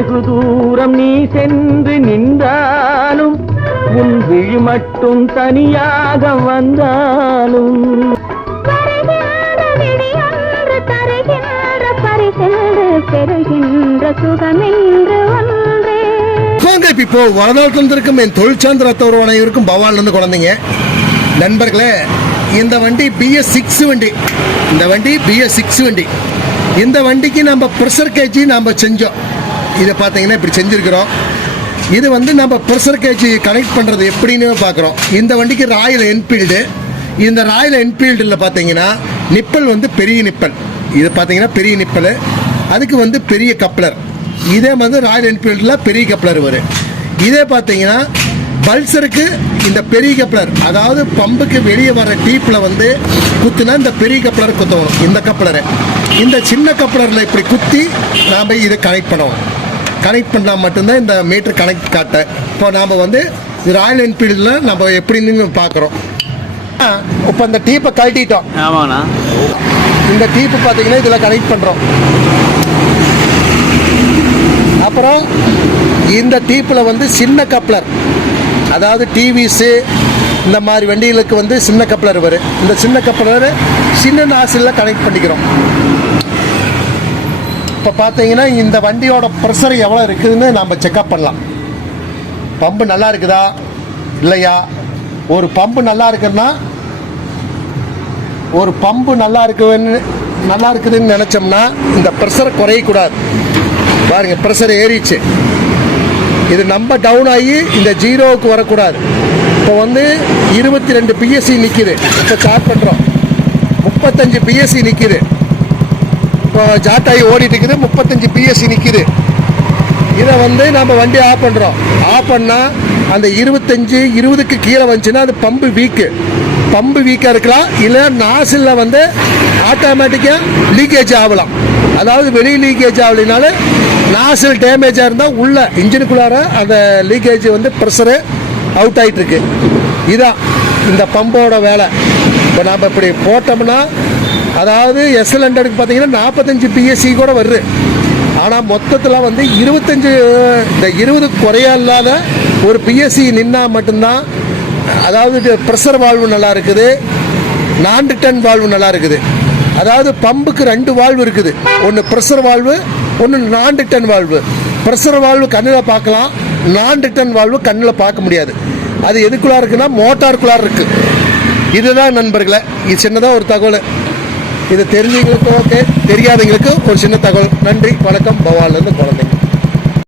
வெகு தூரம் நீ சென்று நின்றாலும் உன் விழி மட்டும் தனியாக வந்தாலும். இப்ப வரலாற்றில் இருக்கும் என் தொழிற்சார்ந்த ரத்த உறவு அனைவருக்கும் பவால்ல இருந்து குழந்தைங்க. நண்பர்களே இந்த வண்டி பிஎஸ் சிக்ஸ் வண்டி. இந்த வண்டி பிஎஸ் சிக்ஸ் வண்டி. இந்த வண்டிக்கு நம்ம ப்ரெஷர் கேஜி நம்ம செஞ்சோம். இதை பார்த்தீங்கன்னா இப்படி செஞ்சுருக்கிறோம். இது வந்து நம்ம ப்ரெஷர் கேஜ் கனெக்ட் பண்ணுறது எப்படின்னு பார்க்குறோம். இந்த வண்டிக்கு ராயல் என்ஃபீல்டு. இந்த ராயல் என்ஃபீல்டில் பார்த்தீங்கன்னா நிப்பல் வந்து பெரிய நிப்பல். இது பார்த்தீங்கன்னா பெரிய நிப்பல். அதுக்கு வந்து பெரிய கப்ளர். இதே வந்து ராயல் என்ஃபீல்டில் பெரிய கப்ளர் வரும் இதே பார்த்தீங்கன்னா பல்சருக்கு இந்த பெரிய கப்ளர். அதாவது பம்புக்கு வெளியே வர டீப்பில் வந்து குத்துனா இந்த பெரிய கப்ளர் குத்தணும். இந்த கப்ளரை. இந்த சின்ன கப்ளரில் இப்படி குத்தி நாம் இதை கனெக்ட் பண்ணுவோம். கனெக்ட் பண்ணால் மட்டும்தான் இந்த மீட்டர் கனெக்ட் காட்ட. இப்போ நாம் வந்து ராயல் என்ஃபீல்டில் நம்ம எப்படின்னு பார்க்குறோம் இப்போ இந்த டீப்பை கழட்டிட்டோம். ஆமாண்ணா. இந்த டீப்பு பார்த்தீங்கன்னா இதில் கனெக்ட் பண்ணுறோம் அப்புறம் இந்த டீப்பில் வந்து சின்ன கப்ளர் அதாவது டிவிஸு இந்த மாதிரி வண்டிகளுக்கு வந்து சின்ன கப்ளர் வரும் இந்த சின்ன கப்ளர் சின்ன நாசிலில் கனெக்ட் பண்ணிக்கிறோம். இப்போ பார்த்தீங்கன்னா இந்த வண்டியோட ப்ரெஷர் எவ்வளோ இருக்குதுன்னு நம்ம செக்அப் பண்ணலாம். பம்பு நல்லா இருக்குதா? இல்லையா? ஒரு பம்பு நல்லா இருக்குன்னா ஒரு பம்பு நல்லா இருக்குன்னு நல்லா இருக்குதுன்னு நினச்சோம்னா இந்த ப்ரெஷர் குறையக்கூடாது. பாருங்க ப்ரெஷர் ஏறிச்சு இது நம்ம டவுன் ஆகி இந்த ஜீரோவுக்கு வரக்கூடாது. இப்போ வந்து இருபத்தி ரெண்டு பிஎஸ்சி நிற்கிது இப்போ ஸ்டார்ட் பண்ணுறோம் முப்பத்தஞ்சு பிஎஸ்சி நிற்கிது இப்போ ஜாட் ஓடிட்டு இருக்குது முப்பத்தஞ்சு பிஎஸ்சி நிற்கிது இதை வந்து நம்ம வண்டி ஆஃப் பண்ணுறோம் ஆஃப் பண்ணால் அந்த இருபத்தஞ்சு இருபதுக்கு கீழே வந்துச்சுன்னா அது பம்பு வீக்கு. பம்பு வீக்காக இருக்கலாம் இல்லை நாசிலில் வந்து ஆட்டோமேட்டிக்காக லீக்கேஜ் ஆகலாம். அதாவது வெளி லீக்கேஜ் ஆகலைனால நாசில் டேமேஜாக இருந்தால் உள்ள இன்ஜினுக்குள்ளார அந்த லீக்கேஜ் வந்து ப்ரெஷரு அவுட் ஆகிட்டுருக்கு இதான் இந்த பம்போட வேலை. இப்போ நாம் இப்படி போட்டோம்னா அதாவது எஸ்எல் ஹண்ட்ரடுக்கு பார்த்தீங்கன்னா நாற்பத்தஞ்சு பிஎஸ்சி கூட வருது. ஆனால் மொத்தத்தில் வந்து இருபத்தஞ்சு இந்த இருபது குறையா இல்லாத ஒரு பிஎஸ்சி நின்னால் மட்டும்தான் அதாவது ப்ரெஷர் வாழ்வு நல்லா இருக்குது. நான் ரிட்டர்ன் வாழ்வு நல்லா இருக்குது. அதாவது பம்புக்கு ரெண்டு வாழ்வு இருக்குது. ஒன்று ப்ரெஷர் வாழ்வு ஒன்று நான் ரிட்டர்ன் வாழ்வு ப்ரெஷர் வாழ்வு கண்ணில் பார்க்கலாம். நான் ரிட்டர்ன் வாழ்வு கண்ணில் பார்க்க முடியாது. அது எதுக்குள்ளே இருக்குன்னா மோட்டாருக்குள்ளார இருக்குது இதுதான் நண்பர்களே இது சின்னதாக ஒரு தகவல். இது தெரிஞ்சவங்களுக்கு ஓகே தெரியாதவங்களுக்கு ஒரு சின்ன தகவல். நன்றி வணக்கம். பவாலேருந்து குழந்தைங்க